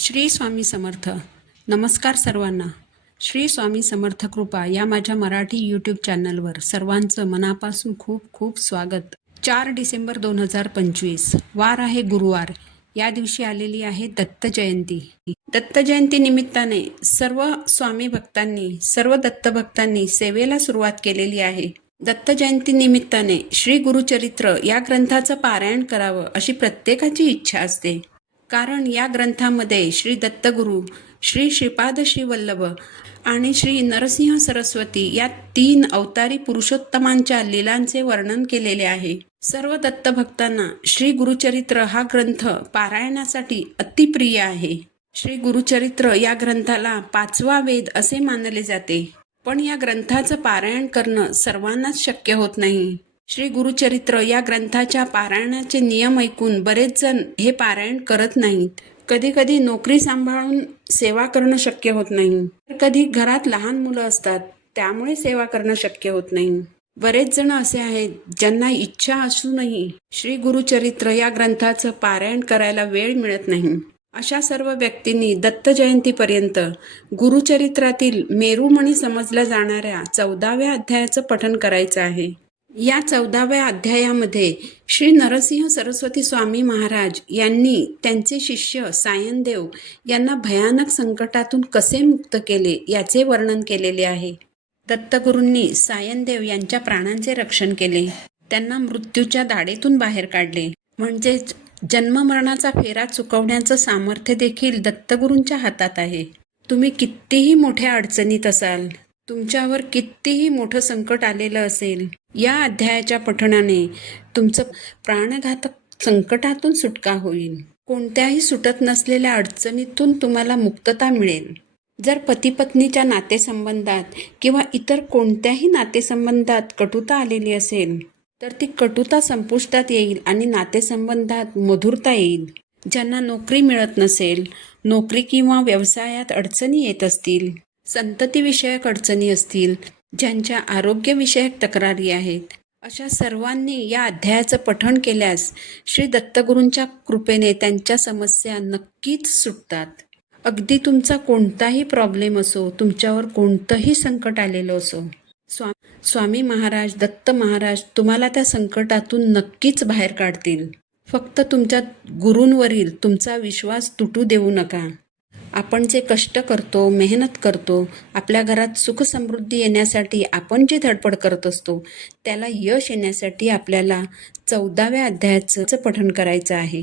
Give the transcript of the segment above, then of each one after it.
श्री स्वामी समर्थ. नमस्कार सर्वांना. श्री स्वामी समर्थ कृपा या माझ्या मराठी यूट्यूब चॅनलवर सर्वांचं मनापासून खूप खूप स्वागत. 4 डिसेंबर 2025 वार आहे गुरुवार. या दिवशी आलेली आहे दत्त जयंती. दत्त जयंती निमित्ताने सर्व स्वामी भक्तांनी, सर्व दत्त भक्तांनी सेवेला सुरुवात केलेली आहे. दत्त जयंती निमित्ताने श्री गुरुचरित्र या ग्रंथाचं पारायण करावं अशी प्रत्येकाची इच्छा असते. कारण या ग्रंथामध्ये श्री दत्तगुरु, श्री श्रीपाद श्री वल्लभ आणि श्री नरसिंह सरस्वती या 3 अवतारी पुरुषोत्तमांच्या लीलांचे वर्णन केलेले आहे. सर्व दत्त भक्तांना श्री गुरुचरित्र हा ग्रंथ पारायणासाठी अतिप्रिय आहे. श्री गुरुचरित्र या ग्रंथाला 5वा वेद असे मानले जाते. पण या ग्रंथाचं पारायण करणं सर्वांनाच शक्य होत नाही. श्री गुरुचरित्र या ग्रंथाच्या पारायणाचे नियम ऐकून बरेच जण हे पारायण करत नाहीत. कधी कधी नोकरी सांभाळून सेवा करणं शक्य होत नाही, तर कधी घरात लहान मुलं असतात त्यामुळे सेवा करणं शक्य होत नाही. बरेच जण असे आहेत ज्यांना इच्छा असूनही श्री गुरुचरित्र या ग्रंथाचं पारायण करायला वेळ मिळत नाही. अशा सर्व व्यक्तींनी दत्त जयंतीपर्यंत गुरुचरित्रातील मेरुमणी समजल्या जाणाऱ्या 14व्या अध्यायाचं पठण करायचं आहे. या 14व्या अध्यायामध्ये श्री नरसिंह सरस्वती स्वामी महाराज यांनी त्यांचे शिष्य सायनदेव यांना भयानक संकटातून कसे मुक्त केले याचे वर्णन केलेले आहे. दत्तगुरूंनी सायनदेव यांच्या प्राणांचे रक्षण केले, त्यांना मृत्यूच्या दाढेतून बाहेर काढले. म्हणजेच जन्ममरणाचा फेरा चुकवण्याचं सामर्थ्य देखील दत्तगुरूंच्या हातात आहे. तुम्ही कितीही मोठ्या अडचणीत असाल, तुमच्यावर कितीही मोठं संकट आलेलं असेल, या अध्यायाच्या पठणाने तुमचं प्राणघातक संकटातून सुटका होईल. कोणत्याही सुटत नसलेल्या अडचणीतून तुम्हाला मुक्तता मिळेल. जर पती पत्नीच्या नातेसंबंधात किंवा इतर कोणत्याही नातेसंबंधात कटुता आलेली असेल तर ती कटुता संपुष्टात येईल आणि नातेसंबंधात मधुरता येईल. ज्यांना नोकरी मिळत नसेल, नोकरी किंवा व्यवसायात अडचणी येत असतील, संततीविषयक अडचणी असतील, ज्यांच्या आरोग्यविषयक तक्रारी आहेत, अशा सर्वांनी या अध्यायाचं पठण केल्यास श्री दत्तगुरूंच्या कृपेने त्यांच्या समस्या नक्कीच सुटतात. अगदी तुमचा कोणताही प्रॉब्लेम असो, तुमच्यावर कोणतंही संकट आलेलं असो, स्वामी महाराज, दत्त महाराज तुम्हाला त्या संकटातून नक्कीच बाहेर काढतील. फक्त तुमच्या गुरूंवरील तुमचा विश्वास तुटू देऊ नका. आपण जे कष्ट करतो, मेहनत करतो, आपल्या घरात सुख समृद्धी येण्यासाठी आपण जे धडपड करत असतो, त्याला यश येण्यासाठी आपल्याला 14व्या अध्यायाचं पठण करायचं आहे.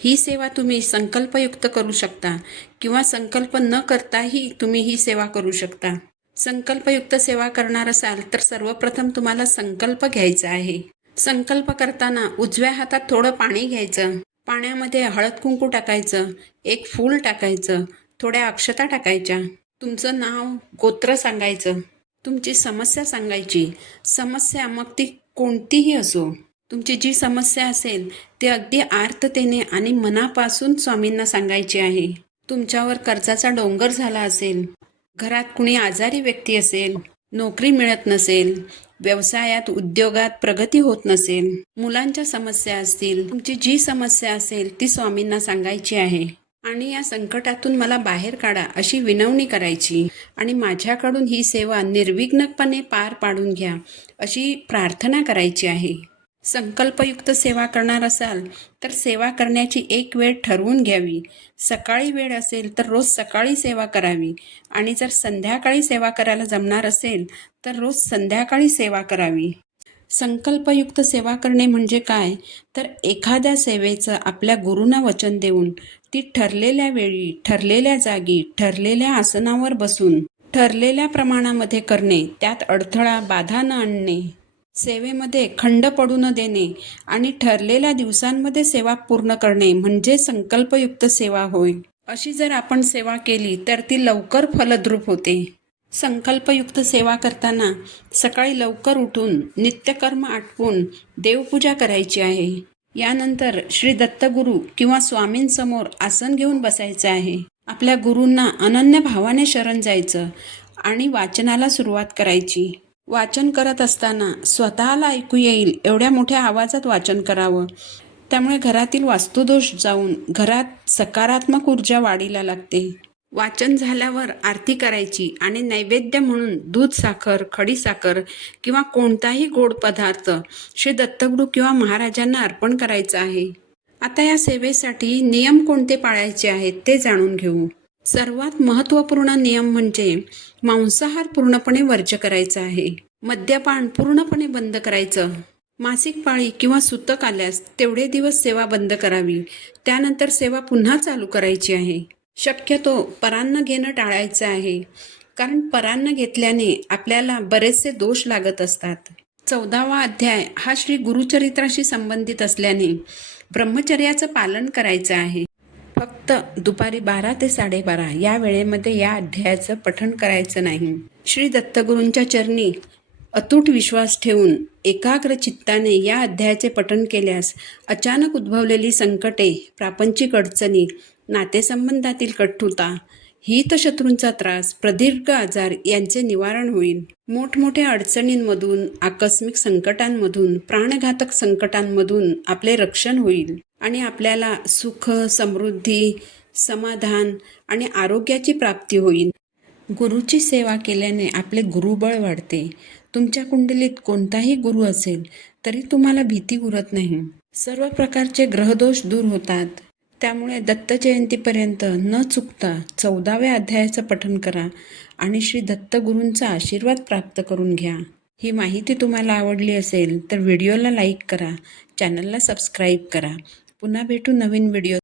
ही सेवा तुम्ही संकल्पयुक्त करू शकता किंवा संकल्प न करताही तुम्ही ही सेवा करू शकता. संकल्पयुक्त सेवा करणार असाल तर सर्वप्रथम तुम्हाला संकल्प घ्यायचा आहे. संकल्प करताना उजव्या हातात थोडं पाणी घ्यायचं, पाण्यामध्ये हळद कुंकू टाकायचं, एक फूल टाकायचं, थोड्या अक्षता टाकायच्या, तुमचं नाव, गोत्र सांगायचं, तुमची समस्या सांगायची. समस्या मग ती कोणतीही असो, तुमची जी समस्या असेल ती अगदी आर्ततेने आणि मनापासून स्वामींना सांगायची आहे. तुमच्यावर कर्जाचा डोंगर झाला असेल, घरात कुणी आजारी व्यक्ती असेल, नोकरी मिळत नसेल, व्यवसायात उद्योगात प्रगती होत नसेल, मुलांच्या समस्या असतील, तुमची जी समस्या असेल ती स्वामींना सांगायची आहे आणि या संकटातून मला बाहेर काढा अशी विनवणी करायची आणि माझ्याकडून ही सेवा निर्विघ्नपणे पार पाडून घ्या अशी प्रार्थना करायची आहे. संकल्पयुक्त सेवा करणार असाल तर सेवा करण्याची एक वेळ ठरवून घ्यावी. सकाळी वेळ असेल तर रोज सकाळी सेवा करावी आणि जर संध्याकाळी सेवा करायला जमणार असेल तर रोज संध्याकाळी सेवा करावी. संकल्पयुक्त सेवा करणे म्हणजे काय तर एखाद्या सेवेचं आपल्या गुरूंना वचन देऊन ती ठरलेल्या वेळी, ठरलेल्या जागी, ठरलेल्या आसनावर बसून ठरलेल्या प्रमाणामध्ये करणे, त्यात अडथळा, बाधा न आणणे, सेवेमध्ये खंड पडू न देणे आणि ठरलेल्या दिवसांमध्ये सेवा पूर्ण करणे म्हणजे संकल्पयुक्त सेवा होय. अशी जर आपण सेवा केली तर ती लवकर फलद्रूप होते. संकल्पयुक्त सेवा करताना सकाळी लवकर उठून नित्यकर्म आटपून देवपूजा करायची आहे. यानंतर श्री दत्तगुरू किंवा स्वामींसमोर आसन घेऊन बसायचं आहे. आपल्या गुरूंना अनन्य भावाने शरण जायचं आणि वाचनाला सुरुवात करायची. वाचन करत असताना स्वतःला ऐकू येईल एवढ्या मोठ्या आवाजात वाचन करावं. त्यामुळे घरातील वास्तुदोष जाऊन घरात सकारात्मक ऊर्जा वाढीला लागते. वाचन झाल्यावर आरती करायची आणि नैवेद्य म्हणून दूध साखर, खडीसाखर किंवा कोणताही गोड पदार्थ श्री दत्तगुरू किंवा महाराजांना अर्पण करायचं आहे. आता या सेवेसाठी नियम कोणते पाळायचे आहेत ते जाणून घेऊ. सर्वात महत्त्वपूर्ण नियम म्हणजे मांसाहार पूर्णपणे वर्ज्य करायचा आहे. मद्यपान पूर्णपणे बंद करायचं. मासिक पाळी किंवा सुतक आल्यास तेवढे दिवस सेवा बंद करावी. त्यानंतर सेवा पुन्हा चालू करायची आहे. शक्यतो परान्न घेणं टाळायचं आहे, कारण परान्न घेतल्याने आपल्याला बरेचसे दोष लागत असतात. 14वा अध्याय हा श्री गुरुचरित्राशी संबंधित असल्याने ब्रह्मचर्याचं पालन करायचं आहे. फक्त दुपारी 12 ते 12:30 या वेळेमध्ये या अध्यायाचं पठण करायचं नाही. श्री दत्तगुरूंच्या चरणी अतूट विश्वास ठेवून एकाग्र चित्ताने या अध्यायाचे पठण केल्यास अचानक उद्भवलेली संकटे, प्रापंचिक अडचणी, नातेसंबंधातील कटुता, हितशत्रूंचा त्रास, प्रदीर्घ आजार यांचे निवारण होईल. मोठमोठ्या अडचणींमधून, आकस्मिक संकटांमधून, प्राणघातक संकटांमधून आपले रक्षण होईल आणि आपल्याला सुख, समृद्धी, समाधान आणि आरोग्याची प्राप्ती होईल. गुरुची सेवा केल्याने आपले गुरुबळ वाढते. तुमच्या कुंडलीत कोणताही गुरु असेल तरी तुम्हाला भीती उरत नाही. सर्व प्रकारचे ग्रहदोष दूर होतात. त्यामुळे दत्त जयंतीपर्यंत न चुकता 14व्या अध्यायाचं पठण करा आणि श्री दत्तगुरूंचा आशीर्वाद प्राप्त करून घ्या. ही माहिती तुम्हाला आवडली असेल तर व्हिडिओला लाईक करा, चॅनलला सबस्क्राईब करा. पुन्हा भेटू नवीन व्हिडिओ.